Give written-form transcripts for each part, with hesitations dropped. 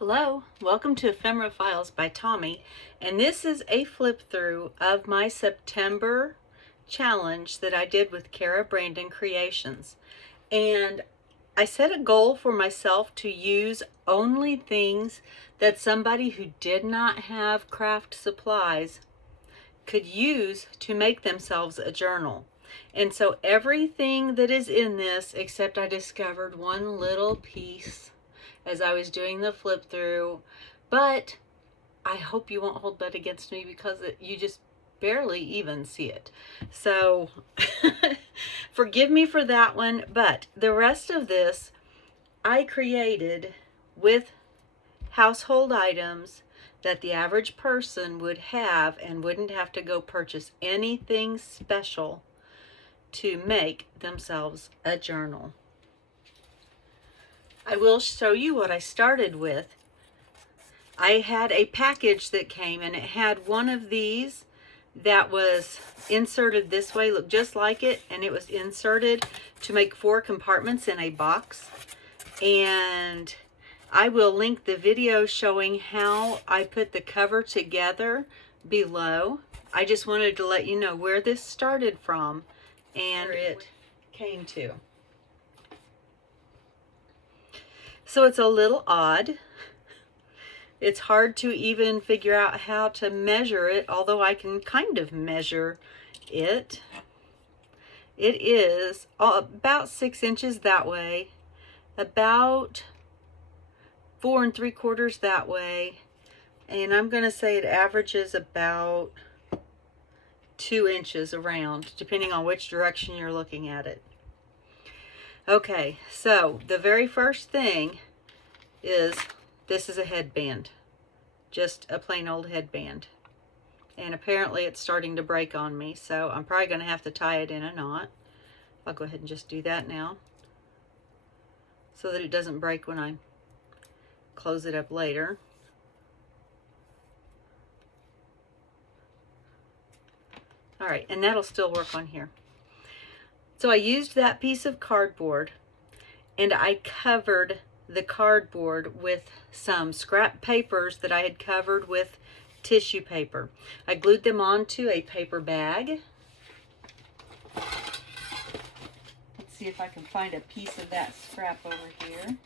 Hello, welcome to Ephemera Files by Tommy, and this is a flip through of my September challenge that I did with Cara Brandon Creations. And I set a goal for myself to use only things that somebody who did not have craft supplies could use to make themselves a journal. And so everything that is in this, except I discovered one little piece as I was doing the flip through, but I hope you won't hold that against me because you just barely even see it. So forgive me for that one, but the rest of this I created with household items that the average person would have and wouldn't have to go purchase anything special to make themselves a journal. I will show you what I started with. I had a package that came and it had one of these that was inserted this way, looked just like it, and it was inserted to make 4 compartments in a box. And I will link the video showing how I put the cover together below. I just wanted to let you know where this started from and where it came to. So it's a little odd. It's hard to even figure out how to measure it, although I can kind of measure it. It is about 6 inches that way, about 4 3/4 that way, and I'm going to say it averages about 2 inches around, depending on which direction you're looking at it. Okay, so the very first thing is this is a headband, just a plain old headband. And apparently it's starting to break on me, so I'm probably going to have to tie it in a knot. I'll go ahead and just do that now so that it doesn't break when I close it up later. All right, and that'll still work on here. So I used that piece of cardboard and I covered the cardboard with some scrap papers that I had covered with tissue paper. I glued them onto a paper bag. Let's see if I can find a piece of that scrap over here.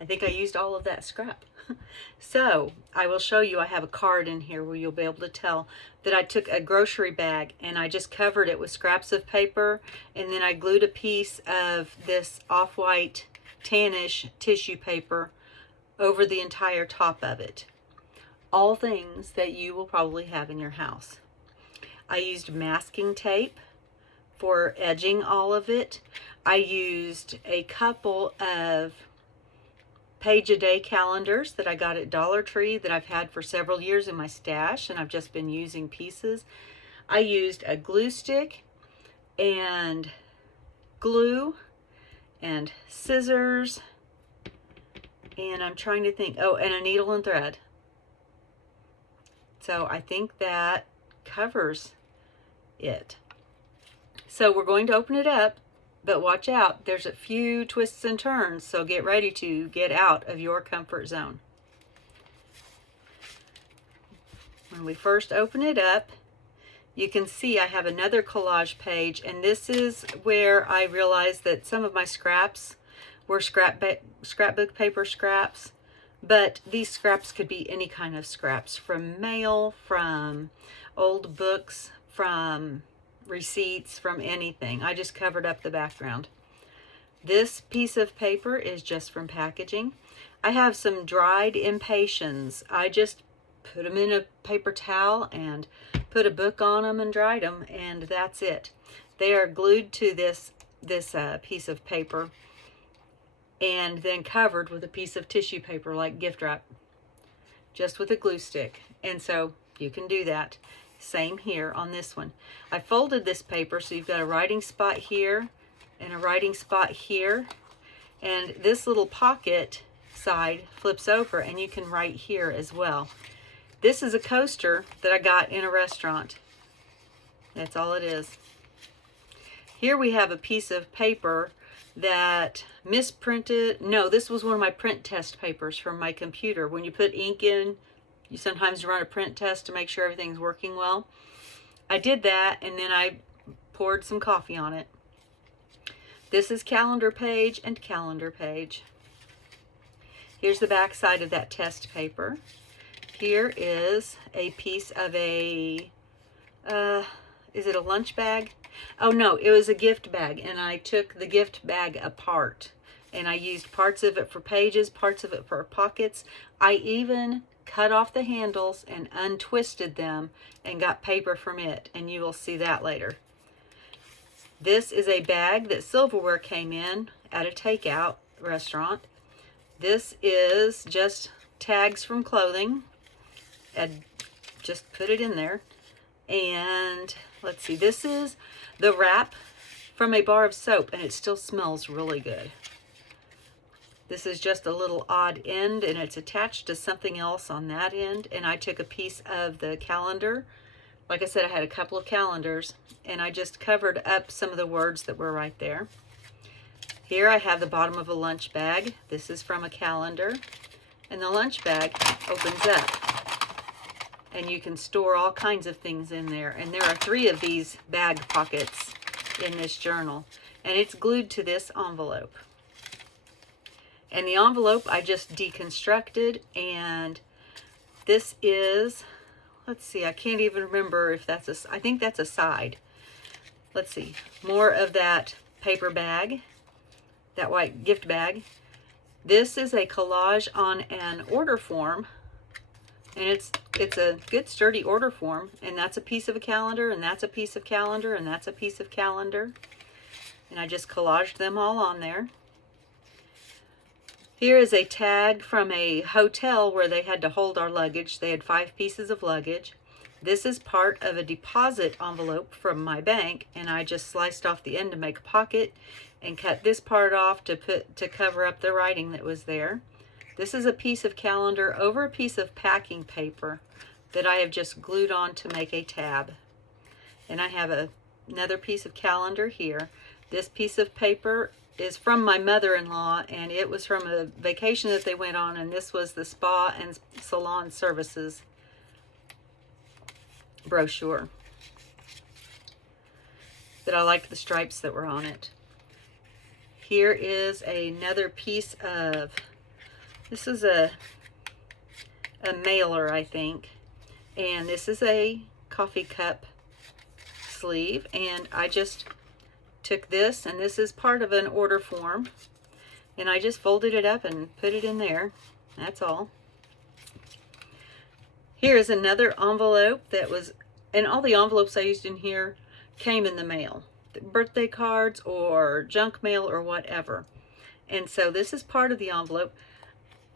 I think I used all of that scrap. So I will show you, I have a card in here where you'll be able to tell that I took a grocery bag and I just covered it with scraps of paper, and then I glued a piece of this off-white tannish tissue paper over the entire top of it. All things that you will probably have in your house. I used masking tape for edging all of it. I used a couple of page-a-day calendars that I got at Dollar Tree that I've had for several years in my stash, and I've just been using pieces. I used a glue stick and glue and scissors, and I'm trying to think, oh, and a needle and thread. So I think that covers it. So we're going to open it up. But watch out, there's a few twists and turns, so get ready to get out of your comfort zone. When we first open it up, you can see I have another collage page, and this is where I realized that some of my scraps were scrapbook paper scraps, but these scraps could be any kind of scraps, from mail, from old books, from receipts, from anything. I just covered up the background. This piece of paper is just from packaging. I have some dried impatiens. I just put them in a paper towel and put a book on them and dried them, and that's it. They are glued to this piece of paper and then covered with a piece of tissue paper like gift wrap, just with a glue stick. And so you can do that. Same here on this one. I folded this paper so you've got a writing spot here and a writing spot here, and this little pocket side flips over and you can write here as well. This is a coaster that I got in a restaurant. That's all it is. Here we have a piece of paper that misprinted. No, this was one of my print test papers from my computer. When you put ink in, you sometimes run a print test to make sure everything's working well. I did that, and then I poured some coffee on it. This is calendar page and calendar page. Here's the back side of that test paper. Here is a piece of a, is it a lunch bag? Oh no, it was a gift bag, and I took the gift bag apart, and I used parts of it for pages, parts of it for pockets. I even cut off the handles and untwisted them and got paper from it, and you will see that later. This is a bag that silverware came in at a takeout restaurant. This is just tags from clothing. I just put it in there. And let's see, this is the wrap from a bar of soap, and it still smells really good. This is just a little odd end, and it's attached to something else on that end. And I took a piece of the calendar. Like I said, I had a couple of calendars, and I just covered up some of the words that were right there. Here I have the bottom of a lunch bag. This is from a calendar, and the lunch bag opens up, and you can store all kinds of things in there. And there are 3 of these bag pockets in this journal, and it's glued to this envelope. And the envelope I just deconstructed, and this is, let's see, I can't even remember if that's a, I think that's a side. Let's see, more of that paper bag, that white gift bag. This is a collage on an order form, and it's a good sturdy order form, and that's a piece of a calendar, and that's a piece of calendar, and that's a piece of calendar. And I just collaged them all on there. Here is a tag from a hotel where they had to hold our luggage. They had 5 pieces of luggage. This is part of a deposit envelope from my bank, and I just sliced off the end to make a pocket and cut this part off to cover up the writing that was there. This is a piece of calendar over a piece of packing paper that I have just glued on to make a tab. And I have another piece of calendar here. This piece of paper is from my mother-in-law, and it was from a vacation that they went on, and this was the spa and salon services brochure. That I liked the stripes that were on it. Here is another piece of, this is a mailer, I think, and this is a coffee cup sleeve, and I just took this, and this is part of an order form, and I just folded it up and put it in there. That's all. Here is another envelope that was, and all the envelopes I used in here came in the mail, birthday cards or junk mail or whatever. And so this is part of the envelope.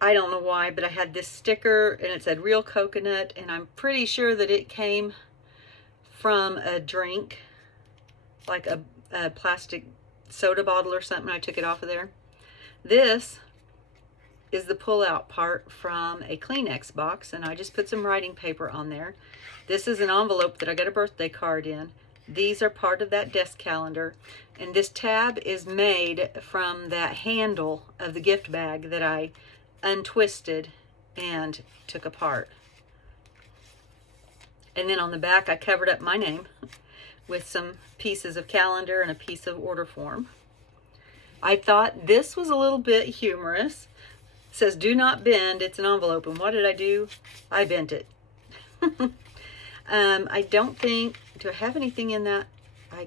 I don't know why, but I had this sticker, and it said real coconut, and I'm pretty sure that it came from a drink, like a plastic soda bottle or something. I took it off of there. This is the pull-out part from a Kleenex box, and I just put some writing paper on there. This is an envelope that I got a birthday card in. These are part of that desk calendar, and this tab is made from that handle of the gift bag that I untwisted and took apart. And then on the back I covered up my name with some pieces of calendar and a piece of order form. I thought this was a little bit humorous. It says do not bend, it's an envelope, and what did I do? I bent it. I don't think, do I have anything in that? I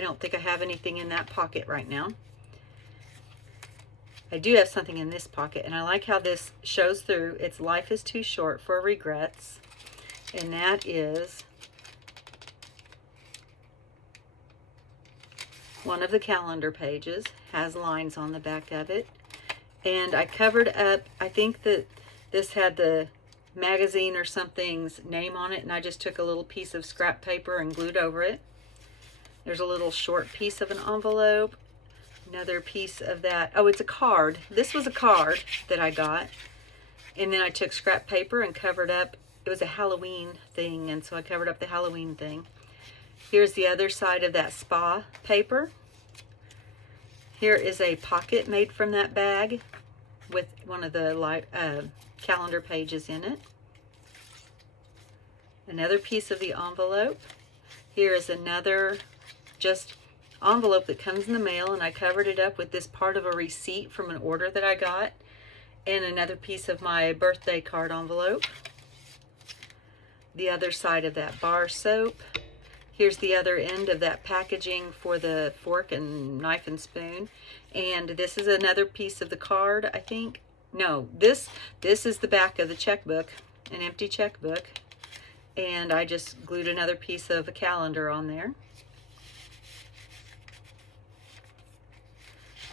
don't think I have anything in that pocket right now. I do have something in this pocket, and I like how this shows through. It's life is too short for regrets, and that is one of the calendar pages, has lines on the back of it. And I covered up, I think that this had the magazine or something's name on it, and I just took a little piece of scrap paper and glued over it. There's a little short piece of an envelope, another piece of that. Oh, it's a card. This was a card that I got, and then I took scrap paper and covered up it was a Halloween thing, and so I covered up the Halloween thing. Here's the other side of that spa paper. Here is a pocket made from that bag with one of the calendar pages in it. Another piece of the envelope. Here is another just envelope that comes in the mail, and I covered it up with this part of a receipt from an order that I got, and another piece of my birthday card envelope. The other side of that bar soap. Here's the other end of that packaging for the fork and knife and spoon. And this is another piece of the card, I think. No, this is the back of the checkbook, an empty checkbook. And I just glued another piece of a calendar on there.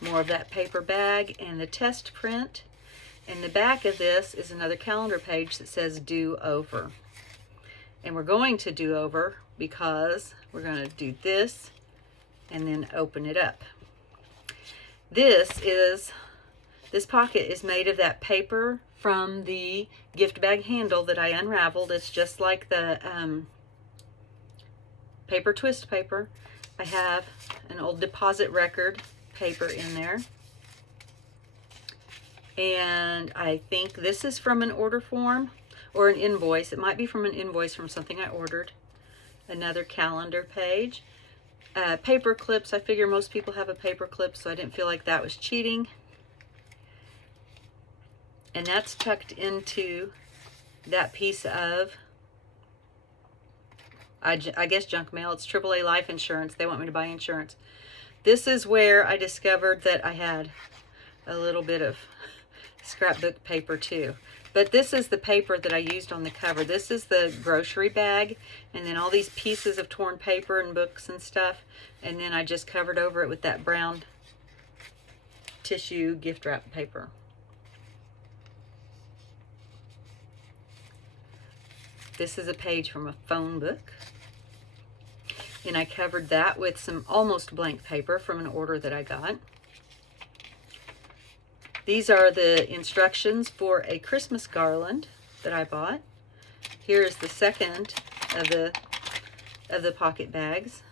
More of that paper bag and the test print. And the back of this is another calendar page that says do over. And we're going to do over because we're going to do this and then open it up. This pocket is made of that paper from the gift bag handle that I unraveled. It's just like the paper twist paper. I have an old deposit record paper in there. And I think this is from an order form or an invoice. It might be from an invoice from something I ordered. Another calendar page. Paper clips. I figure most people have a paper clip, so I didn't feel like that was cheating. And that's tucked into that piece of, I guess, junk mail. It's AAA life insurance. They want me to buy insurance. This is where I discovered that I had a little bit of scrapbook paper too. But this is the paper that I used on the cover. This is the grocery bag, and then all these pieces of torn paper and books and stuff, and then I just covered over it with that brown tissue gift wrap paper. This is a page from a phone book, and I covered that with some almost blank paper from an order that I got. These are the instructions for a Christmas garland that I bought. Here's the second of the pocket bags.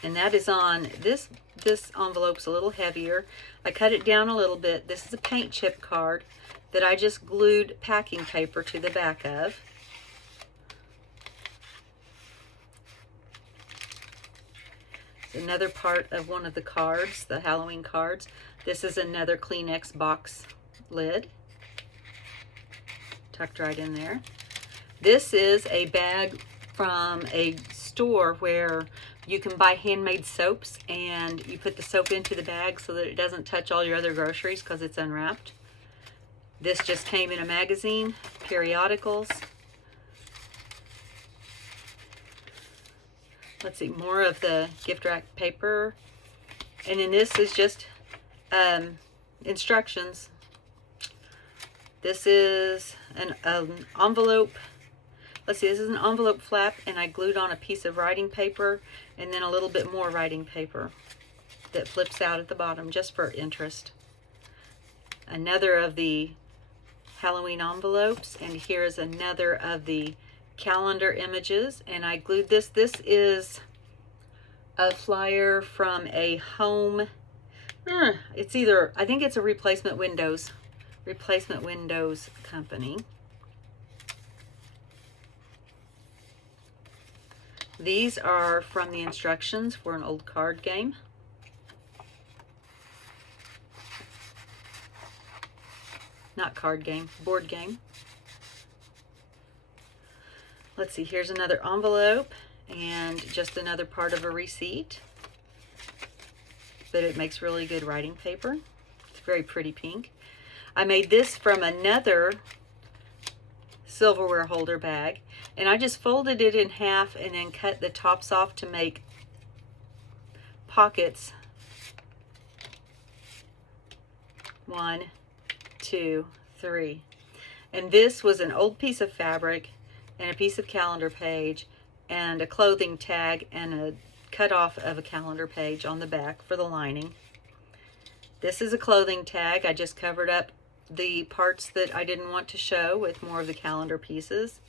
And that is on this envelope's a little heavier. I cut it down a little bit. This is a paint chip card that I just glued packing paper to the back of. Another part of one of the cards, the Halloween cards. This is another Kleenex box lid, tucked right in there. This is a bag from a store where you can buy handmade soaps, and you put the soap into the bag so that it doesn't touch all your other groceries because it's unwrapped. This just came in a magazine, periodicals. Let's see, more of the gift wrap paper. And then this is just instructions. This is an envelope. Let's see, this is an envelope flap, and I glued on a piece of writing paper and then a little bit more writing paper that flips out at the bottom just for interest. Another of the Halloween envelopes, and here's another of the calendar images, and I glued this. This is a flyer from a home. It's either, I think it's a replacement windows company. These are from the instructions for an old card game. Not card game, board game. Let's see, here's another envelope and just another part of a receipt. But it makes really good writing paper. It's very pretty pink. I made this from another silverware holder bag, and I just folded it in half and then cut the tops off to make pockets. 1, 2, 3. And this was an old piece of fabric and a piece of calendar page and a clothing tag and a cut off of a calendar page on the back for the lining. This is a clothing tag. I just covered up the parts that I didn't want to show with more of the calendar pieces.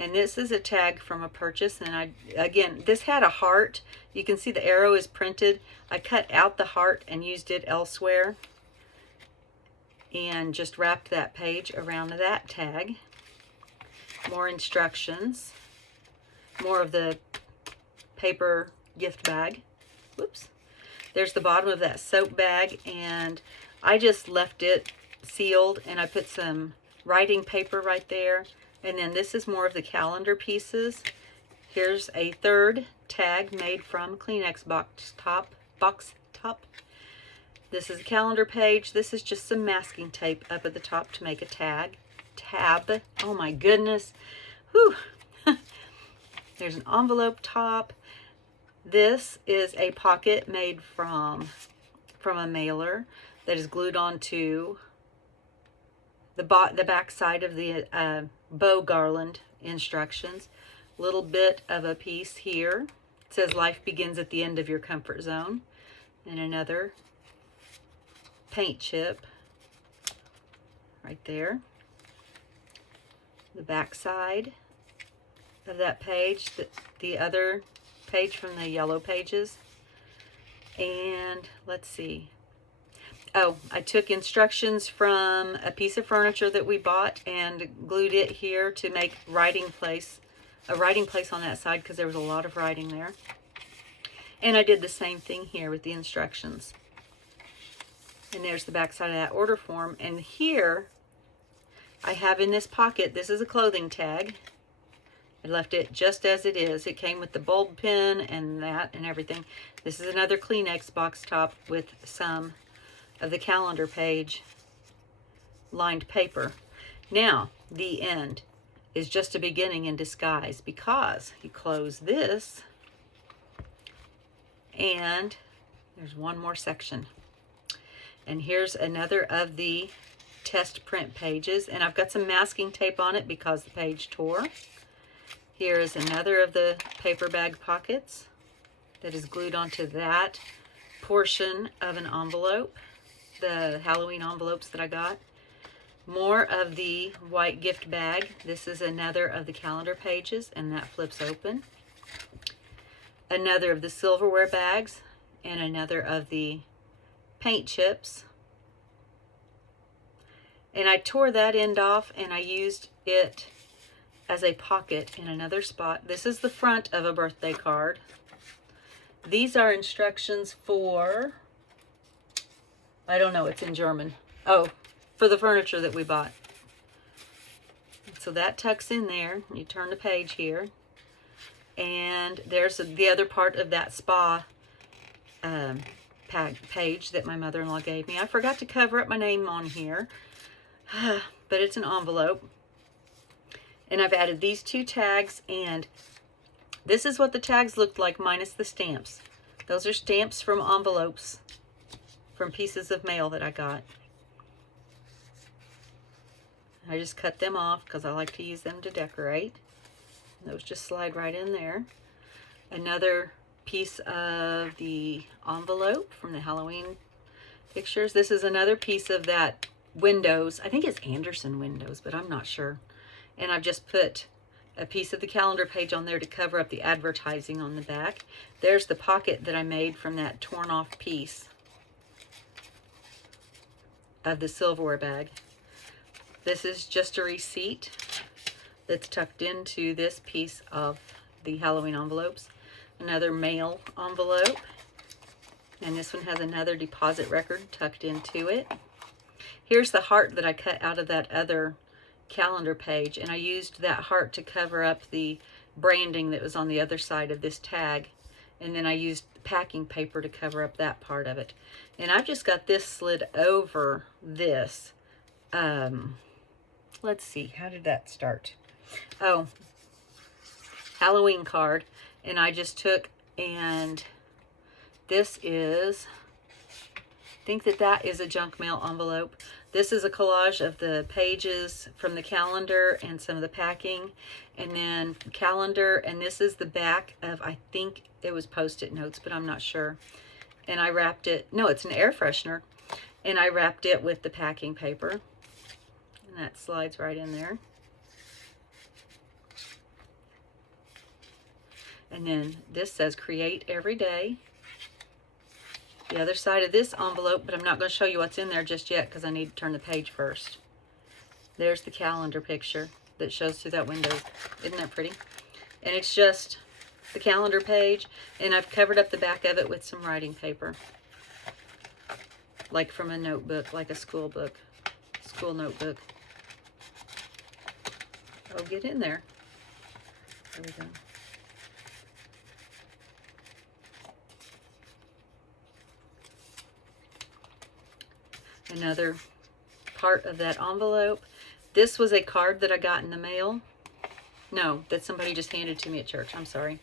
And this is a tag from a purchase, and again, this had a heart. You can see the arrow is printed. I cut out the heart and used it elsewhere and just wrapped that page around that tag. More instructions, more of the paper gift bag. Whoops. There's the bottom of that soap bag, and I just left it sealed, and I put some writing paper right there. And then this is more of the calendar pieces. Here's a third tag made from Kleenex box top. This is a calendar page. This is just some masking tape up at the top to make a tab. Oh my goodness. Whew. There's an envelope top. This is a pocket made from a mailer that is glued onto the back side of the bow garland instructions. Little bit of a piece here. It says life begins at the end of your comfort zone. And another paint chip right there. The back side of that page, the other page from the yellow pages. And let's see. Oh, I took instructions from a piece of furniture that we bought and glued it here to make a writing place on that side because there was a lot of writing there. And I did the same thing here with the instructions. And there's the back side of that order form. And here I have in this pocket, this is a clothing tag. I left it just as it is. It came with the bulb pin and that and everything. This is another Kleenex box top with some of the calendar page lined paper. Now, the end is just a beginning in disguise, because you close this and there's one more section. And here's another of the test print pages, and I've got some masking tape on it because the page tore. Here is another of the paper bag pockets that is glued onto that portion of an envelope, the Halloween envelopes that I got. More of the white gift bag. This is another of the calendar pages, and that flips open. Another of the silverware bags, and another of the paint chips. And I tore that end off, and I used it as a pocket in another spot. This is the front of a birthday card. These are instructions for, I don't know, it's in German. Oh, for the furniture that we bought. So that tucks in there. You turn the page here. And there's the other part of that spa page that my mother-in-law gave me. I forgot to cover up my name on here. But it's an envelope. And I've added these two tags, and this is what the tags looked like minus the stamps. Those are stamps from envelopes, from pieces of mail that I got. I just cut them off because I like to use them to decorate. Those just slide right in there. Another piece of the envelope from the Halloween pictures. This is another piece of that windows. I think it's Anderson windows, but I'm not sure. And I've just put a piece of the calendar page on there to cover up the advertising on the back. There's the pocket that I made from that torn off piece of the silverware bag. This is just a receipt that's tucked into this piece of the Halloween envelopes. Another mail envelope. And this one has another deposit record tucked into it. Here's the heart that I cut out of that other calendar page, and I used that heart to cover up the branding that was on the other side of this tag, and then I used packing paper to cover up that part of it. And I've just got this slid over this. Let's see, how did that start? Oh, Halloween card, and I just took, and this is, I think that is a junk mail envelope. This is a collage of the pages from the calendar and some of the packing, and then calendar, and this is the back of, I think it was Post-it notes, but I'm not sure. And I wrapped it, no, it's an air freshener, and I wrapped it with the packing paper. And that slides right in there. And then this says create every day. The other side of this envelope, but I'm not going to show you what's in there just yet because I need to turn the page first. There's the calendar picture that shows through that window. Isn't that pretty? And it's just the calendar page, and I've covered up the back of it with some writing paper. Like from a notebook, like a school book, school notebook. Oh, get in there. There we go. Another part of that envelope. This was a card that I got in the mail. No, that somebody just handed to me at church. I'm sorry.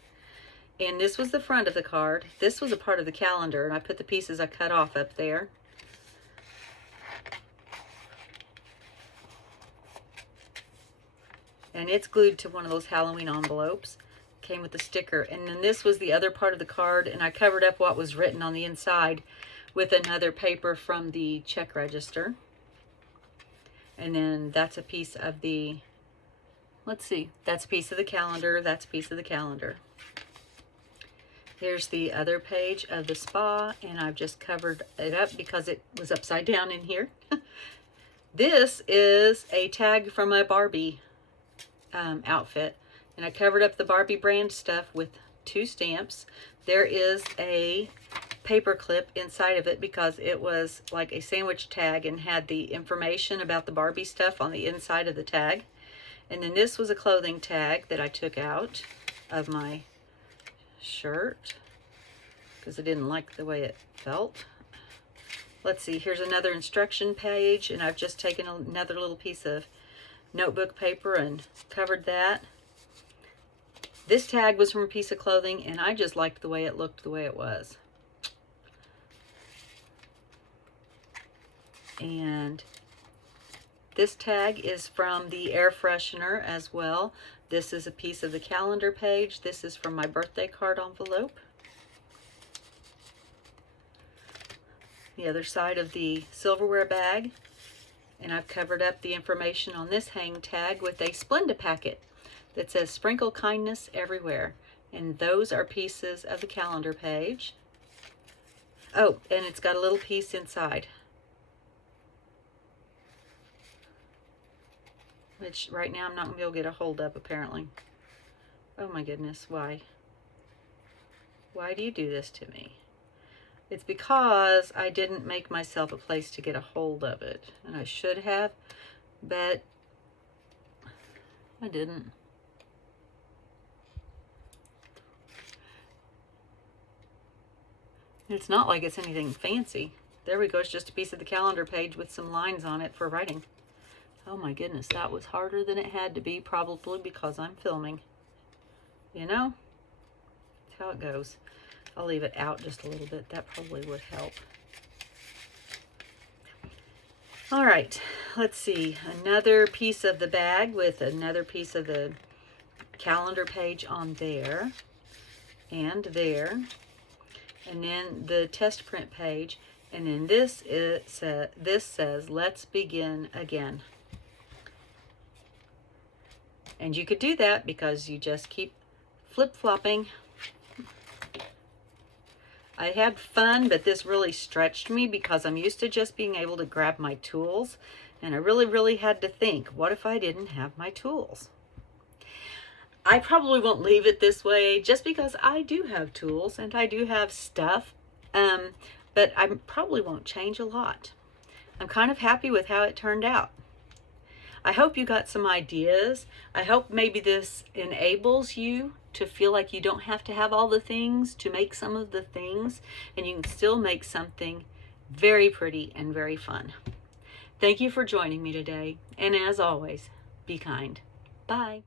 And this was the front of the card. This was a part of the calendar, and I put the pieces I cut off up there. And it's glued to one of those Halloween envelopes. Came with a sticker. And then this was the other part of the card, and I covered up what was written on the inside with another paper from the check register. And then that's a piece of the, let's see, that's a piece of the calendar, that's a piece of the calendar. Here's the other page of the spa, and I've just covered it up because it was upside down in here. This is a tag from a Barbie outfit, and I covered up the Barbie brand stuff with 2 stamps. There is a paper clip inside of it because it was like a sandwich tag and had the information about the Barbie stuff on the inside of the tag. And then this was a clothing tag that I took out of my shirt because I didn't like the way it felt. Let's see, here's another instruction page, and I've just taken another little piece of notebook paper and covered that. This tag was from a piece of clothing, and I just liked the way it looked, the way it was. And this tag is from the air freshener as well. This is a piece of the calendar page. This is from my birthday card envelope. The other side of the silverware bag. And I've covered up the information on this hang tag with a Splenda packet that says sprinkle kindness everywhere. And those are pieces of the calendar page. Oh, and it's got a little piece inside, which right now I'm not going to be able to get a hold of, apparently. Oh my goodness, why? Why do you do this to me? It's because I didn't make myself a place to get a hold of it. And I should have, but I didn't. It's not like it's anything fancy. There we go, it's just a piece of the calendar page with some lines on it for writing. Oh my goodness, that was harder than it had to be, probably because I'm filming. You know, that's how it goes. I'll leave it out just a little bit. That probably would help. All right, let's see. Another piece of the bag with another piece of the calendar page on there and there. And then the test print page. And then this says, let's begin again. And you could do that because you just keep flip-flopping. I had fun, but this really stretched me because I'm used to just being able to grab my tools. And I really had to think, what if I didn't have my tools? I probably won't leave it this way just because I do have tools and I do have stuff. But I probably won't change a lot. I'm kind of happy with how it turned out. I hope you got some ideas. I hope maybe this enables you to feel like you don't have to have all the things to make some of the things, and you can still make something very pretty and very fun. Thank you for joining me today, and as always, be kind. Bye.